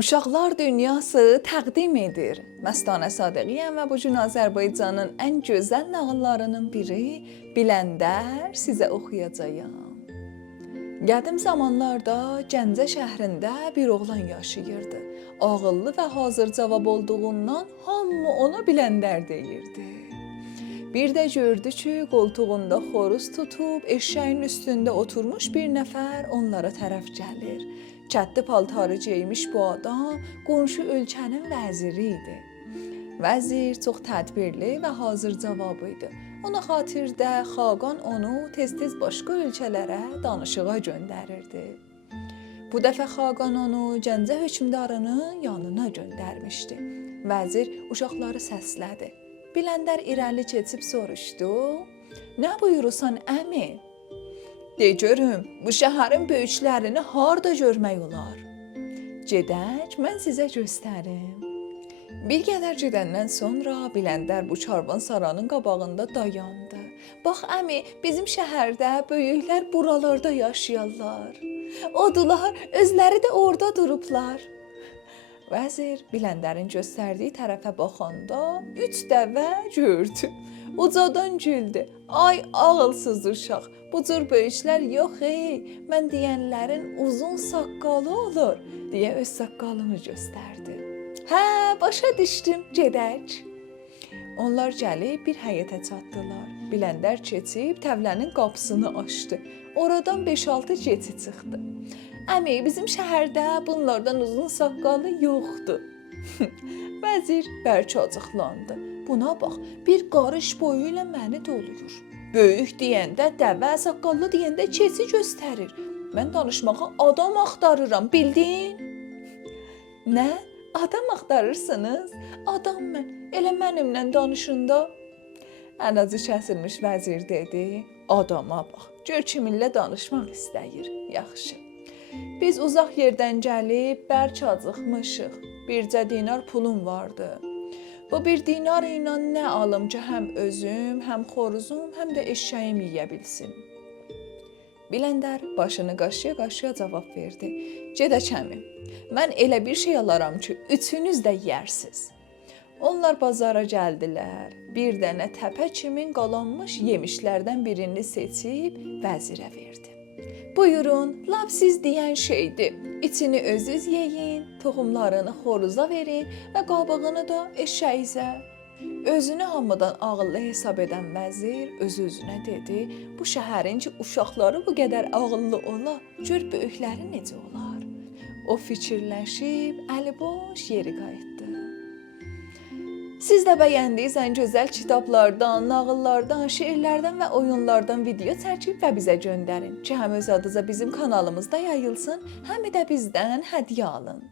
Uşaqlar Dünyası təqdim edir. Məstanə Sadıqiyəm və bu gün Azərbaycanın ən gözəl nağıllarının biri Biləndər sizə oxuyacağam. Qədim zamanlarda Gəncə şəhrində bir oğlan yaşayırdı. Ağıllı və hazır cavab olduğundan hamı ona Biləndər deyirdi. Bir də gördü ki, qoltuğunda xoruz tutub, eşşəyin üstündə oturmuş bir nəfər onlara tərəf gəlir. Kətli paltarı geymiş bu adam qonşu ölkənin vəziri idi. Vəzir çox tədbirli və hazır cavab idi. Ona xatirdə xaqan onu tez-tez başqa ölkələrə danışığa göndərirdi. Bu dəfə xaqan onu Gəncə hökmdarının yanına göndərmişdi. Vəzir uşaqları səslədi. Biləndər irəli keçib soruşdu: "Nə buyurursan əmi?" "De görüm, bu şəhərin böyüklərini harda görmək olar?" "Gedək, mən sizə göstərim." Bir qədər gedəndən sonra Biləndər bu karvansaranın qabağında dayandı. "Bax əmi, bizim şəhərdə böyüklər buralarda yaşayarlar. Odular, özləri də orada durublar." Vəzir Biləndərin göstərdiyi tərəfə baxanda 3 dəvə gördü. Ucadan güldü. "Ay ağılsız uşaq, bu cür böyüklər yox ey, mən deyənlərin uzun saqqalı olur," deyə öz saqqalını göstərdi. "Hə, başa düşdüm, gedək." Onlar gəlib bir həyətə çatdılar. Biləndər keçib təvlənin qapısını açdı. Oradan 5-6 keçi çıxdı. "Əmi, bizim şəhərdə bunlardan uzun saqqalı yoxdur." Vəzir bərk acıqlandı. "Buna bax, bir qarış boyu ilə məni doluyur. Böyük deyəndə dəvə, saqqallı deyəndə keçi göstərir. Mən danışmağa adam axtarıram, bildin?" "Nə? Adam axtarırsınız? Adam mən, elə mənimlə danışında." Əlacı kəsilmiş vəzir dedi: "Adama bax, gör kiminlə danışmaq istəyir. Yaxşı. Biz uzaq yerdən gəlib bərk acıqmışıq. Bircə dinar pulum vardı. Bu bir dinar ilə nə alım ki, həm özüm, həm xoruzum, həm də eşşəyim yeyə bilsin." Biləndər başını qaşıya-qaşıya cavab verdi: "Gedək əmi, mən elə bir şey alaram ki, üçünüz də yeyərsiniz." Onlar bazara gəldilər. Bir dənə təpə kimi qalanmış yemişlərdən birini seçib vəzirə verdi. "Buyurun, lap siz deyən şeydir. İçini özünüz yeyin, toxumlarını xoruza verin və qabığını da eşşəyizə." Özünü hamıdan ağıllı hesab edən vəzir öz-özünə dedi: "Bu şəhərin ki, uşaqları bu qədər ağıllı ola, gör böyükləri necə olar?" O fikirləşib əliboş geri qayıtdı. Siz də bəyəndiyiniz ən gözəl kitablardan, nağıllardan, şeirlərdən və oyunlardan video çəkib və bizə göndərin ki, həm öz adınıza bizim kanalımızda yayılsın, həm də bizdən hədiyyə alın.